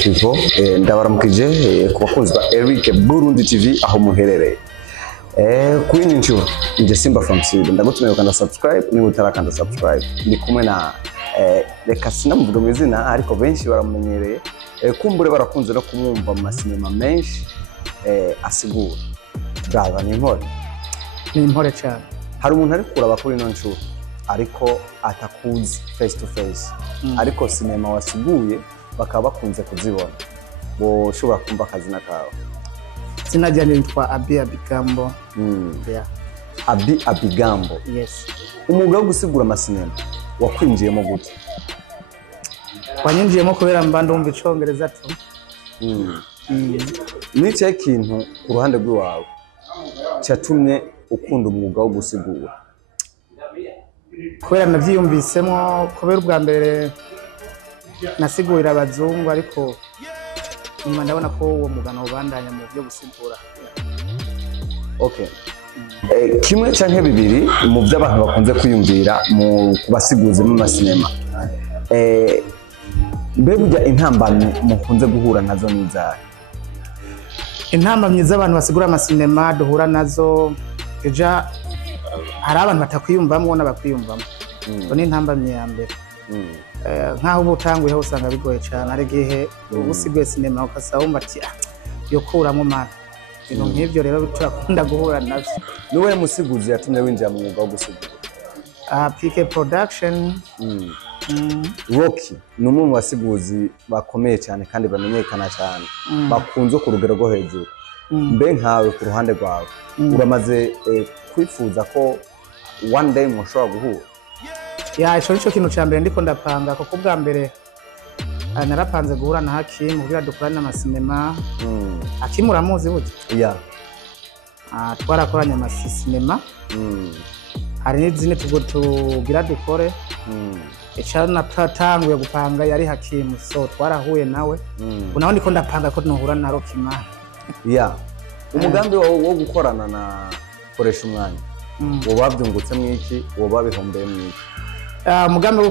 Kivo ndabaramukije ku bakunzi ba Eric Burundi TV aho muherereye. Kuri ninjuro nje Simba from Sweden ndagutumye ukanda subscribe ni utarakanda subscribe ndi kumwe na reka sinamuvuga mu izina ariko benshi baramenyereye kumbure barakunze no kumwumva mu masinema menshi asigura brava ni impore cyane. Hari umuntu ari kuraba kuri ino ncuro ariko atakuzi face to face ariko sinema wasiguye bakaba bakunze kuzibona bo ushobora kumva akazina kawe. Sinajya nitwa Abi Abigambo. Yeah. Abi Abigambo. Yes. Umwuga wo gusigura amasinema wakwinjiyemo gute? Wanyinjiyemo kubera mbanda umva icongereza tu. Ni cyo kintu ku ruhande rw'iwawe cyatumye ukunda umwuga wo gusigura? Kubera navyiyumvisemo kubera ubwa mbere nasigurira abazungu ariko nyuma ndabona ko uwo mugano ubandanya mu byo gusigura. Okay. Kimwe canke bibiri mu byo abantu bakunze kwiyumvira mu kubasiguza mu masinema. Mbega intambamye mukunze guhura nazo nizahe? Intambamye z'abantu basigura amasinema duhura nazo eja hari abantu batakwiyumvamo n'abakwiyumvamo. Ni intambamye ya mbere. Nkaho ubutanguye ho usanga bigoye cyane ari gihe ubusiguye sinema ukasaba ati yo kuramo mana ibintu nk'ibyo rero turakunda guhura navyo. Niwe musiguzi yatumye winjira mu mwuga wo gusigura? PK Production. Rocky ni umwe mu basiguzi bakomeye cyane kandi bamenyekana cyane bakunze ku rugero rwo hejuru. Mbe nkawe ku ruhande rwawe uramaze kwifuza ko one day mushobora guhura? Ya ico nico kintu cyambere ndiko ndapanga kuko bwa mbere narapanze guhura na Hakim kugira dukorane amasinema. Hakim uramuzi bute? Yeah. Twarakoranye amasinema. Hari n'izindi tugira dukore. Ecana tatanguye gupanga yari Hakim so twarahuye nawe. Unaho ndiko ndapanga ko nohura na Rocky man. Yeah. Umugambi wo gukorana na koresha umwanya. Wo bavyungutse mwiki, wo babihombeye mwiki? Umugambi wo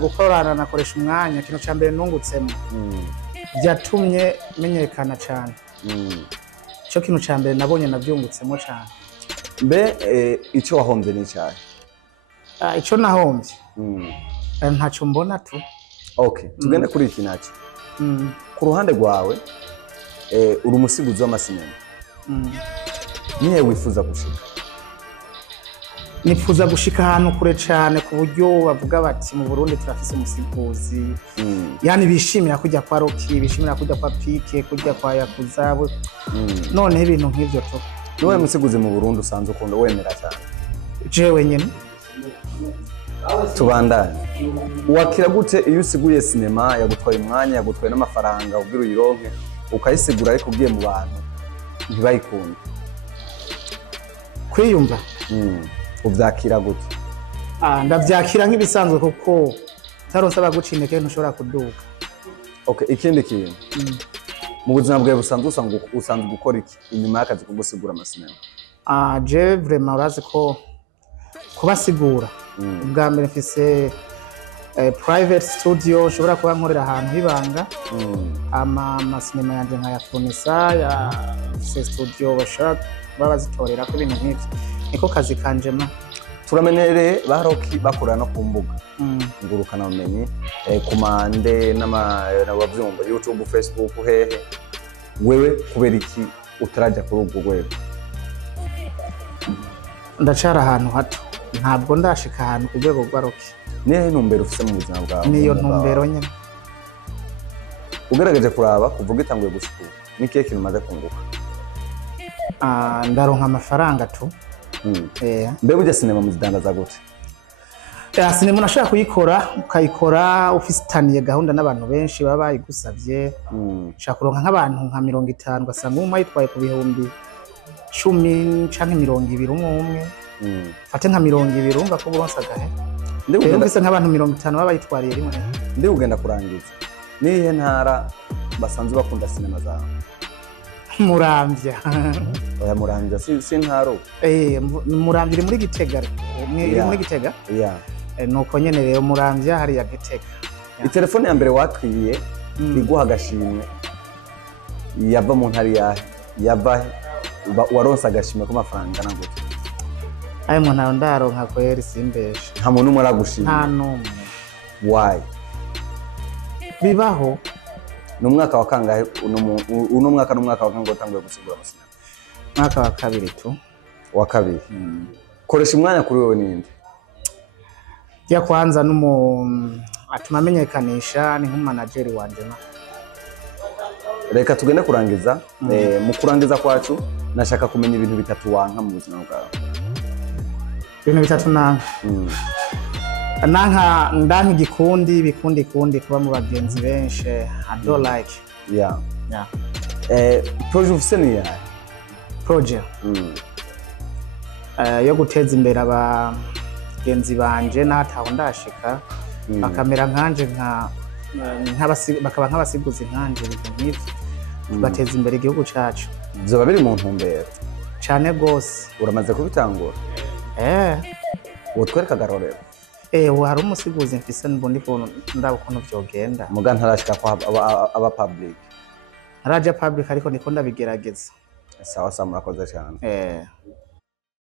gukorana na koresha umwanya kintu cyambere nungutsemo. Byatumye menyekana cyane. Cyo kintu cyambere nabonye navyungutsemo cyane. Mbe ico wahombye ni cyane? Ico nahombye. Ntacyo mbona tu. Okay, tugende kuri iki naco. Ku ruhande rwawe uri umusiguzi w'amasinema. Nihe wifuza gushika? Nifuza gushika ahantu kure cyane ku buryo bavuga bati mu Burundi turafise umusiguzi. Yani bishimira kujya kwa Rocky, bishimira kujya kwa PK, kujya kwa Yakuza. None ibintu nk'ivyo to. Niwe musiguzi mu Burundi usanzwe ukunda wemera cyane? Jewe nyene. Tubandanye. Wakira gute iyo usiguye sinema yagutwaye umwanya, yagutwaye n'amafaranga ubwira uyironke ukayisigura ariko ugiye mu bantu ntibayikunda? Kwiyumva. Uvyakira gute? Ndavyakira nk'ibisanzwe kuko taronse abagucineke ntushobora kuduka. Okay, ikindi kintu. Mu buzima bwawe usanzwe gukora iki inyuma y'akazi ko gusigura amasinema? Je vraiment urazi ko kubasigura. Ubwa mbere mfise private studio ushobora kuba nkorera ahantu hibanga. Amasinema yanje nkayafunisa ya studio bashaka babazitorera ko ibintu nk'ivyo. Niko kazi kanjema. Turamenyereye ba Rocky bakorana no ku mbuga ngurukana umenye ku mande n'abavyumva YouTube, Facebook hehe. Wewe kubera iki utarajya kuri ubwo rwego? Ndacara ahantu hato ntabwo ndashika ahantu ku rwego rwa Rocky. Nihe ntumbero ufise mu buzima bwawe? Niyo ntumbero nyene. Ugaragaje kuraba kuvuga itanguye gushikura nikihe kintu maze kunguka? Ndaronka amafaranga tu. Mbega ujya sinema muzidandaza gute? Sinema nashaka kuyikora ukayikora ufitaniye gahunda n'abantu benshi baba bayigusavye. Nshaka kuronka nk'abantu nka 50 ugasanga umwe yitwaye ku bihumbi 10 canke 20 umwe. Fate nka 20 umva ko bonsa gahe. Ndetse nk'abantu 50 baba yitwariye rimwe. Ndi ugenda kurangiza. Nihe ntara basanzwe bakunda sinema zawe? Muramvya. Oya Muramvya si ntaro. Muramvya muri Gitega. Muri Gitega? Yeah. Nuko nyene rero Muramvya hari ya Gitega. Itelefone ya mbere watwiye iguha agashimwe yava mu ntari yahe yava waronsa agashimwe ko mafaranga nangute ayo muntu aho ndaronka kweri simbeshe nta muntu umwe aragushimye nta numwe why bibaho n'umwaka wa kangahe uno mwaka n'umwaka wa kangahe utanguye gusigura amasinema mwaka wa kabiri tu wa kabiri koresha umwanya kuri wewe ninde ya kwanza atuma amenyekanisha ni nk'umanageri wanje na reka tugende kurangiza mu kurangiza kwacu nashaka kumenya ibintu bitatu wanka mu buzima bwawe ibintu bitatu nanka igikundi kuba mu bagenzi benshi I don't like yeah project ufise ni yahe project yo guteza imbere abagenzi banje n'ataho ndashika bakamera nkanje bakaba nk'abasiguzi nkanje nk'ivyo tugateza imbere igihugu cacu byoba biri mu ntumbero cane gose uramaze kubitangura utwereka agarorero hari umusiguzi mfise mbundi ko ndaba ukuntu vyogenda muga ntarashika ko aba public ntaraja public ariko niko ndabigerageza sawa murakoze cyane